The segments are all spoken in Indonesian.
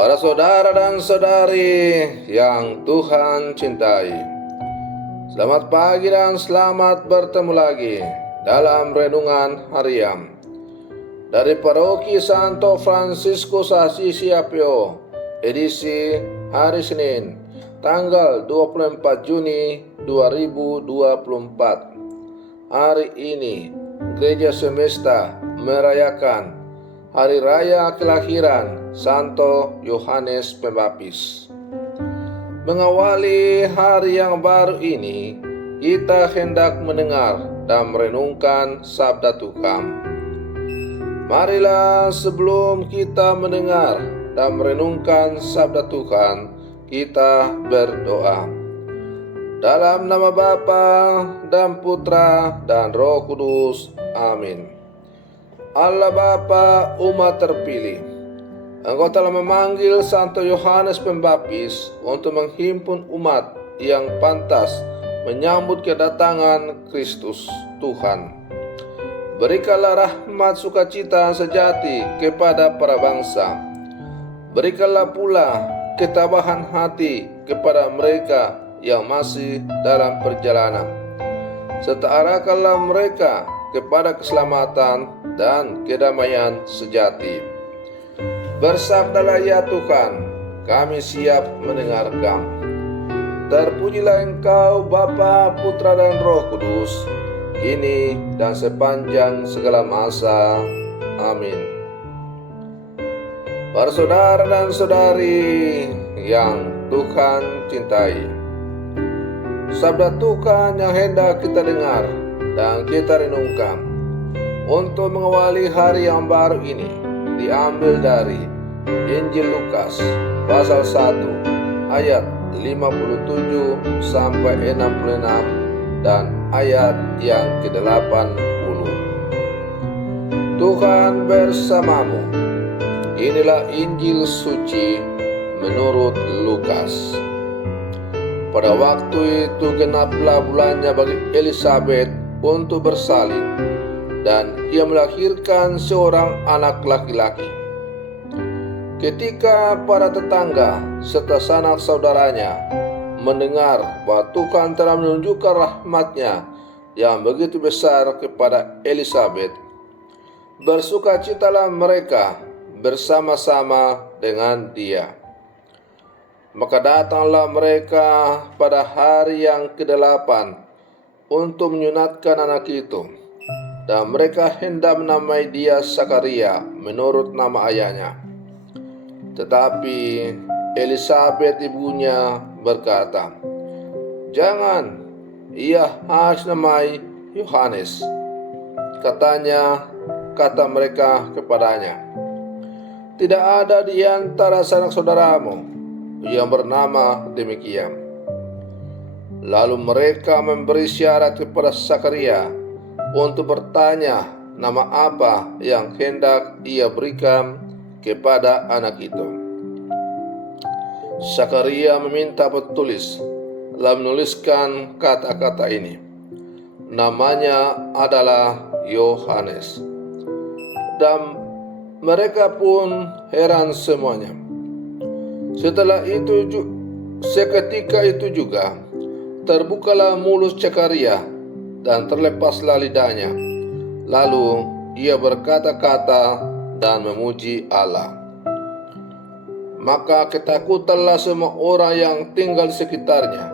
Para saudara dan saudari yang Tuhan cintai, selamat pagi dan selamat bertemu lagi dalam Renungan Harian dari Paroki Santo Fransiskus Assisi Apio, edisi hari Senin, tanggal 24 Juni 2024. Hari ini Gereja Semesta merayakan Hari Raya Kelahiran Santo Yohanes Pembaptis. Mengawali hari yang baru ini, kita hendak mendengar dan merenungkan sabda Tuhan. Marilah sebelum kita mendengar dan merenungkan sabda Tuhan, kita berdoa. Dalam nama Bapa dan Putra dan Roh Kudus. Amin. Allah Bapa, umat terpilih, Engkau telah memanggil Santo Yohanes Pembaptis untuk menghimpun umat yang pantas menyambut kedatangan Kristus Tuhan. Berikanlah rahmat sukacita sejati kepada para bangsa. Berikanlah pula ketabahan hati kepada mereka yang masih dalam perjalanan, serta arahkanlah mereka kepada keselamatan dan kedamaian sejati. Bersabdalah ya Tuhan, kami siap mendengarkan. Terpujilah Engkau Bapa, Putra dan Roh Kudus, kini dan sepanjang segala masa. Amin. Para saudara dan saudari yang Tuhan cintai, sabda Tuhan yang hendak kita dengar dan kita renungkan untuk mengawali hari yang baru ini diambil dari Injil Lukas pasal 1 ayat 57 sampai 66 dan ayat yang ke-80. Tuhan bersamamu. Inilah Injil suci menurut Lukas. Pada waktu itu genaplah bulannya bagi Elisabet untuk bersalin, dan ia melahirkan seorang anak laki-laki. Ketika para tetangga serta sanak saudaranya mendengar bahwa Tuhan telah menunjukkan rahmat-Nya yang begitu besar kepada Elisabet, bersukacitalah mereka bersama-sama dengan dia. Maka datanglah mereka pada hari yang ke-8 untuk menyunatkan anak itu, dan mereka hendak menamai dia Sakaria menurut nama ayahnya. Tetapi Elisabet ibunya berkata, "Jangan, ia harus namai Yohanes." Kata mereka kepadanya, "Tidak ada di antara sanak saudaramu yang bernama demikian." Lalu mereka memberi syarat kepada Sakaria untuk bertanya nama apa yang hendak ia berikan kepada anak itu. Sakaria meminta petulis lalu menuliskan kata-kata ini. Namanya adalah Yohanes. Dan mereka pun heran semuanya. Seketika itu juga terbukalah mulut Sakaria dan terlepaslah lidahnya. Lalu ia berkata-kata dan memuji Allah. Maka ketakutanlah semua orang yang tinggal di sekitarnya,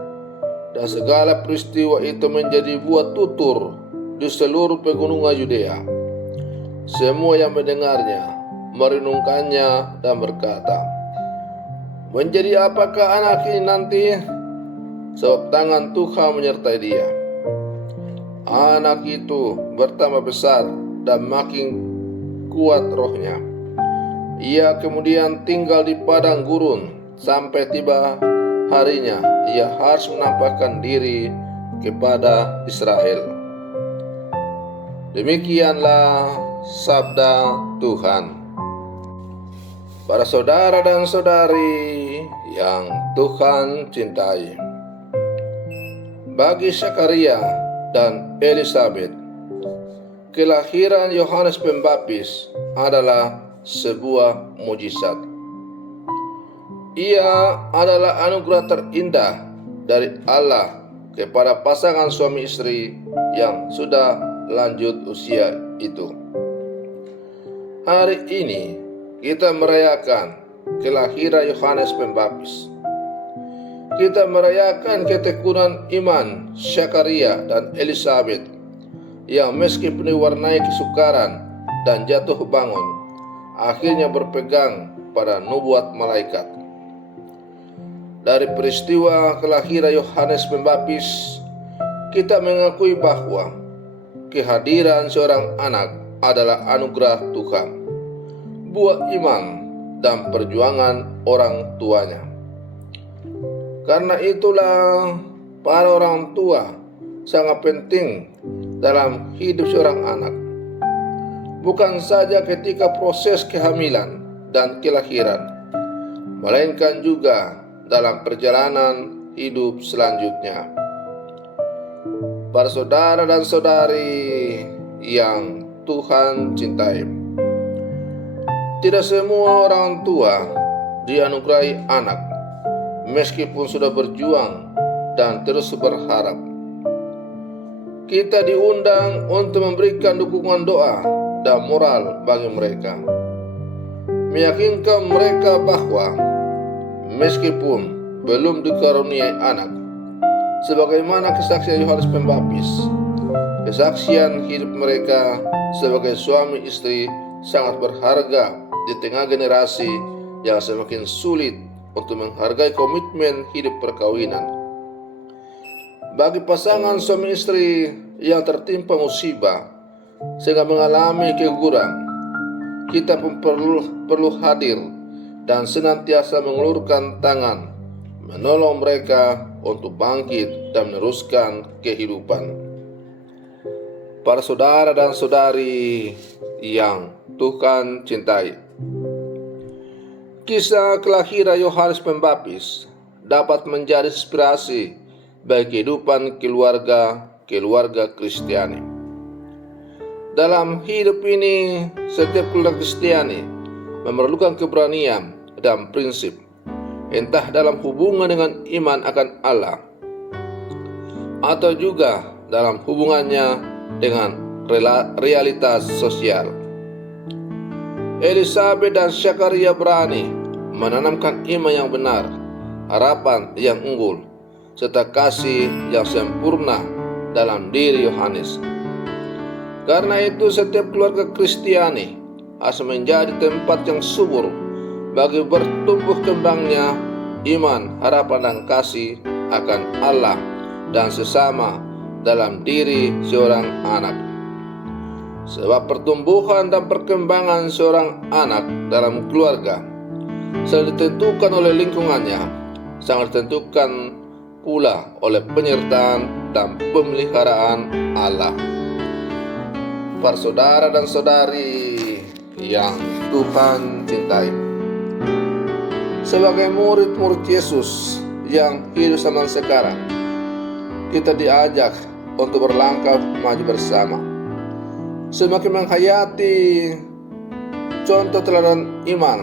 dan segala peristiwa itu menjadi buah tutur di seluruh pegunungan Yudea. Semua yang mendengarnya merenungkannya dan berkata, "Menjadi apakah anak ini nanti? Sebab tangan Tuhan menyertai dia." Anak itu bertambah besar dan makin kuat rohnya. Ia kemudian tinggal di padang gurun sampai tiba harinya ia harus menampakkan diri kepada Israel. Demikianlah sabda Tuhan. Para saudara dan saudari yang Tuhan cintai, bagi Sakaria dan Elisabet, kelahiran Yohanes Pembaptis adalah sebuah mujizat. Ia adalah anugerah terindah dari Allah kepada pasangan suami istri yang sudah lanjut usia itu. Hari ini kita merayakan kelahiran Yohanes Pembaptis. Kita merayakan ketekunan iman Zakaria dan Elisabet yang meskipun diwarnai kesukaran dan jatuh bangun, akhirnya berpegang pada nubuat malaikat. Dari peristiwa kelahiran Yohanes Pembaptis, kita mengakui bahwa kehadiran seorang anak adalah anugerah Tuhan, buah iman dan perjuangan orang tuanya. Karena itulah para orang tua sangat penting dalam hidup seorang anak. Bukan saja ketika proses kehamilan dan kelahiran, melainkan juga dalam perjalanan hidup selanjutnya. Para saudara dan saudari yang Tuhan cintai, tidak semua orang tua dianugerahi anak, meskipun sudah berjuang dan terus berharap. Kita diundang untuk memberikan dukungan doa dan moral bagi mereka, meyakinkan mereka bahwa meskipun belum dikaruniai anak, sebagaimana kesaksian Yohanes Pembaptis, kesaksian hidup mereka sebagai suami istri sangat berharga di tengah generasi yang semakin sulit untuk menghargai komitmen hidup perkawinan. Bagi pasangan suami istri yang tertimpa musibah sehingga mengalami keguguran, kita pun perlu hadir dan senantiasa mengulurkan tangan menolong mereka untuk bangkit dan meneruskan kehidupan. Para saudara dan saudari yang Tuhan cintai, kisah kelahiran Yohanes Pembaptis dapat menjadi inspirasi bagi kehidupan keluarga Kristiani. Dalam hidup ini, setiap keluarga Kristiani memerlukan keberanian dan prinsip, entah dalam hubungan dengan iman akan Allah, atau juga dalam hubungannya dengan realitas sosial. Elisabet dan Zakaria berani menanamkan iman yang benar, harapan yang unggul, serta kasih yang sempurna dalam diri Yohanes. Karena itu setiap keluarga Kristiani harus menjadi tempat yang subur bagi bertumbuh kembangnya iman, harapan, dan kasih akan Allah dan sesama dalam diri seorang anak. Sebab pertumbuhan dan perkembangan seorang anak dalam keluarga sangat ditentukan oleh lingkungannya, sangat ditentukan pula oleh penyertaan dan pemeliharaan Allah. Para saudara dan saudari yang Tuhan cintai, sebagai murid-murid Yesus yang hidup zaman sekarang, kita diajak untuk berlangkah maju bersama, semakin menghayati contoh teladan iman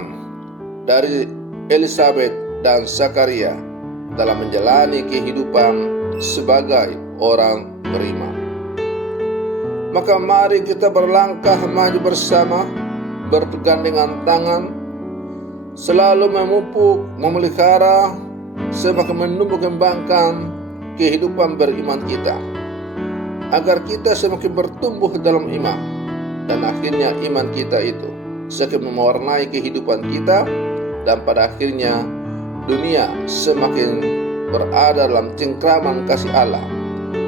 dari Elisabet dan Zakaria dalam menjalani kehidupan sebagai orang beriman. Maka mari kita berlangkah maju bersama, berpegandengan tangan, selalu memupuk, memelihara, semakin menumbuh kembangkan kehidupan beriman kita, agar kita semakin bertumbuh dalam iman, dan akhirnya iman kita itu semakin mewarnai kehidupan kita, dan pada akhirnya dunia semakin berada dalam cengkraman kasih Allah,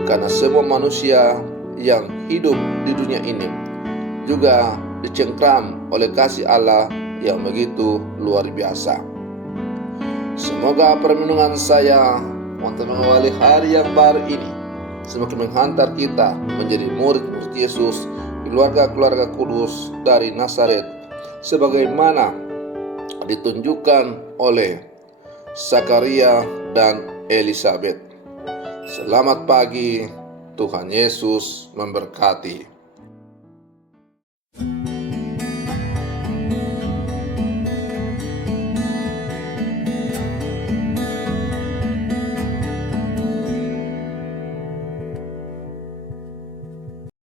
karena semua manusia yang hidup di dunia ini juga dicengkram oleh kasih Allah yang begitu luar biasa. Semoga permenungan saya untuk mengawali hari yang baru ini semakin menghantar kita menjadi murid-murid Yesus, keluarga-keluarga kudus dari Nazaret, sebagaimana ditunjukkan oleh Zakaria dan Elisabet. Selamat pagi, Tuhan Yesus memberkati.